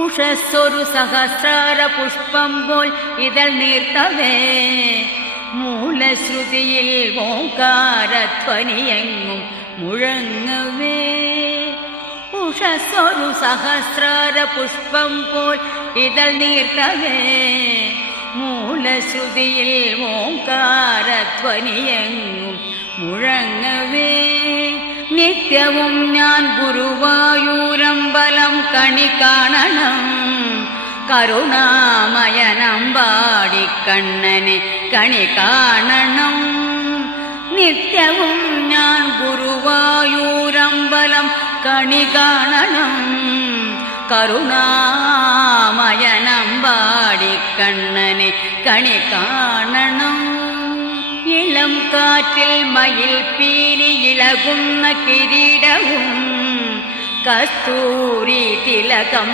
ഉഷസ്സൊരു സഹസ്രാര പുഷ്പം പോൽ ഇതൾ നീർത്തവേ മൂലശ്രുതിയിൽ ഓംകാരധ്വനിയെങ്ങും മുഴങ്ങവേ. ഉഷസ്സൊരു സഹസ്രാര പുഷ്പം പോൽ ഇതൾ നീർത്തവേ മൂലശ്രുതിയിൽ ഓംകാരധ്വനിയെങ്ങും മുഴങ്ങവേ. നിത്യവും ഞാൻ ഗുരുവായൂരമ്പലം കണി കാണണം കരുണാമയനമ്പാടിക്കണ്ണനെ കണി കാണണം. നിത്യവും ഞാൻ ഗുരുവായൂരമ്പലം കണി കാണണം കരുണാമയനമ്പാടിക്കണ്ണനെ കണി കാണണം. ഇളം കാറ്റിൽ മയിൽ പീലി ഇളകുന്ന കിരീടവും കസ്തൂരി തിലകം